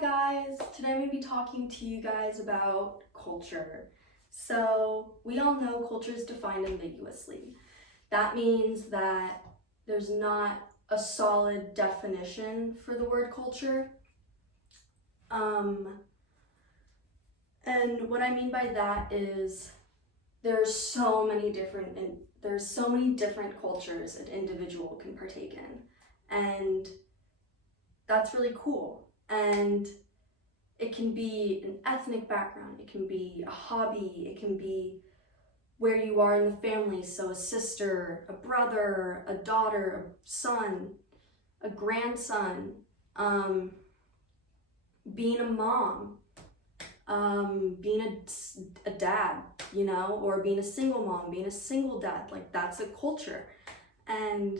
Hi guys! Today I'm going to be talking to you guys about culture. So we all know culture is defined ambiguously. That means that there's not a solid definition for the word culture. And what I mean by that is there's so many different cultures an individual can partake in, and that's really cool. And it can be an ethnic background, it can be a hobby, it can be where you are in the family, so a sister, a brother, a daughter, a son, a grandson, being a mom, being a dad, or being a single mom, being a single dad, like that's a culture. And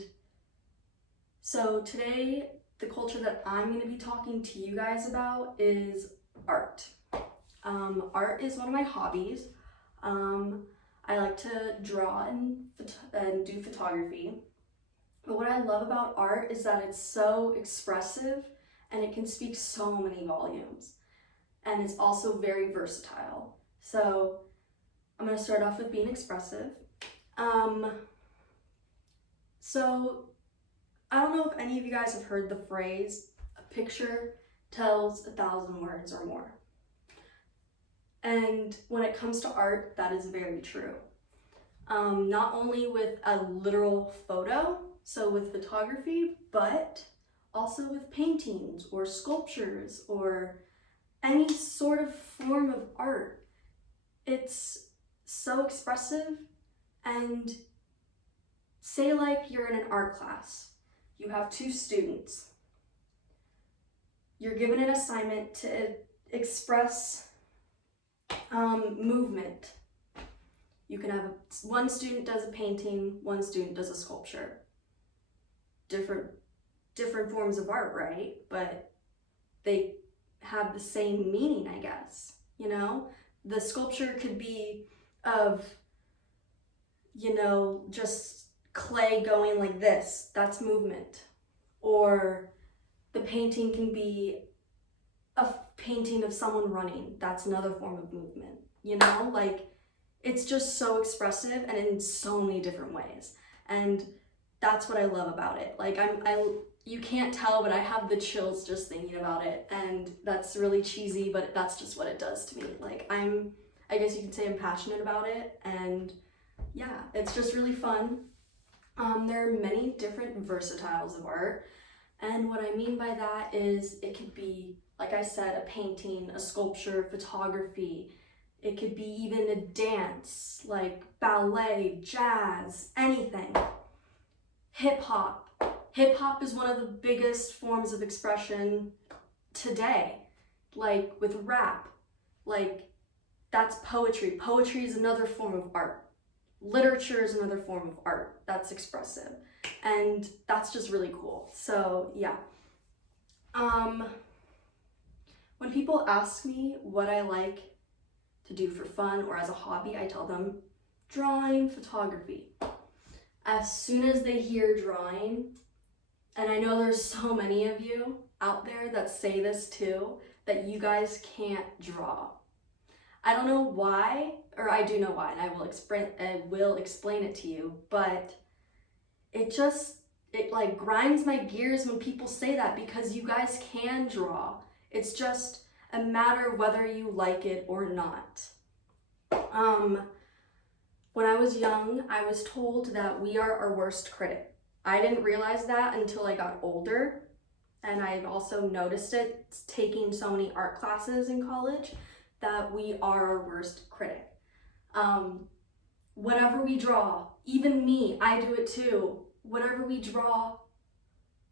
so today, the culture that I'm going to be talking to you guys about is art. Art is one of my hobbies. I like to draw and do photography. But what I love about art is that it's so expressive and it can speak so many volumes. And it's also very versatile. So I'm going to start off with being expressive. So I don't know if any of you guys have heard the phrase, a picture tells 1,000 words or more. And when it comes to art, that is very true. Not only with a literal photo, so with photography, but also with paintings or sculptures or any sort of form of art. It's so expressive. And say like you're in an art class. You have two students. You're given an assignment to express movement. You can have one student does a painting, one student does a sculpture. Different forms of art, right? But they have the same meaning, I guess. The sculpture could be of, just clay going like this, that's movement. Or the painting can be a painting of someone running, that's another form of movement. It's just so expressive and in so many different ways. And that's what I love about it. You can't tell, but I have the chills just thinking about it. And that's really cheesy, but that's just what it does to me. I guess you could say I'm passionate about it. And yeah, it's just really fun. There are many different versatiles of art. And what I mean by that is it could be, like I said, a painting, a sculpture, photography. It could be even a dance, like ballet, jazz, anything. Hip hop. Hip hop is one of the biggest forms of expression today, like with rap. That's poetry. Poetry is another form of art. Literature is another form of art that's expressive, and that's just really cool. So yeah, when people ask me what I like to do for fun or as a hobby, I tell them drawing, photography. As soon as they hear drawing, and I know there's so many of you out there that say this too, that you guys can't draw. I don't know why, or I do know why, and I will explain it to you, but it grinds my gears when people say that, because you guys can draw. It's just a matter of whether you like it or not. When I was young, I was told that we are our worst critic. I didn't realize that until I got older, and I've also noticed it taking so many art classes in college, that we are our worst critic. Whatever we draw, even me, I do it too. Whatever we draw,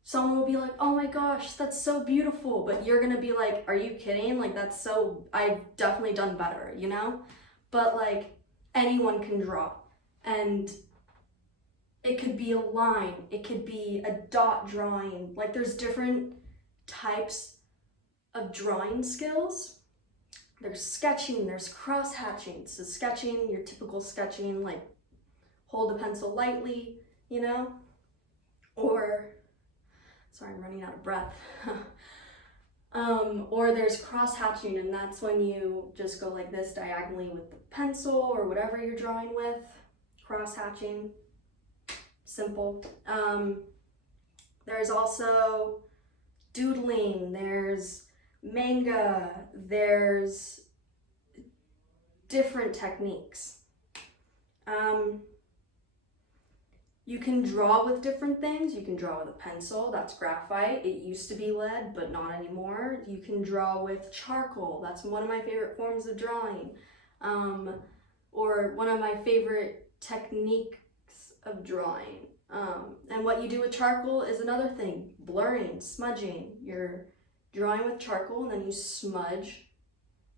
someone will be like, oh my gosh, that's so beautiful. But you're gonna be like, are you kidding? I've definitely done better, But anyone can draw. And it could be a line, it could be a dot drawing. There's different types of drawing skills. There's sketching, there's cross-hatching. So sketching, your typical sketching, hold the pencil lightly, Or, sorry, I'm running out of breath. Or there's cross hatching, and that's when you just go like this diagonally with the pencil or whatever you're drawing with. Cross hatching, simple. There's also doodling, there's manga, there's different techniques. You can draw with different things. You can draw with a pencil, that's graphite. It used to be lead, but not anymore. You can draw with charcoal. That's one of my favorite forms of drawing. Or one of my favorite techniques of drawing. And what you do with charcoal is another thing. Blurring, smudging. You're drawing with charcoal and then you smudge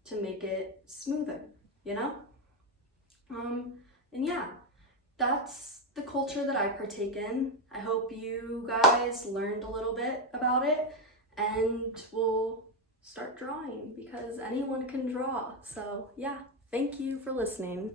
to make it smoother, you know? And yeah, that's the culture that I partake in. I hope you guys learned a little bit about it and will start drawing because anyone can draw. So yeah, thank you for listening.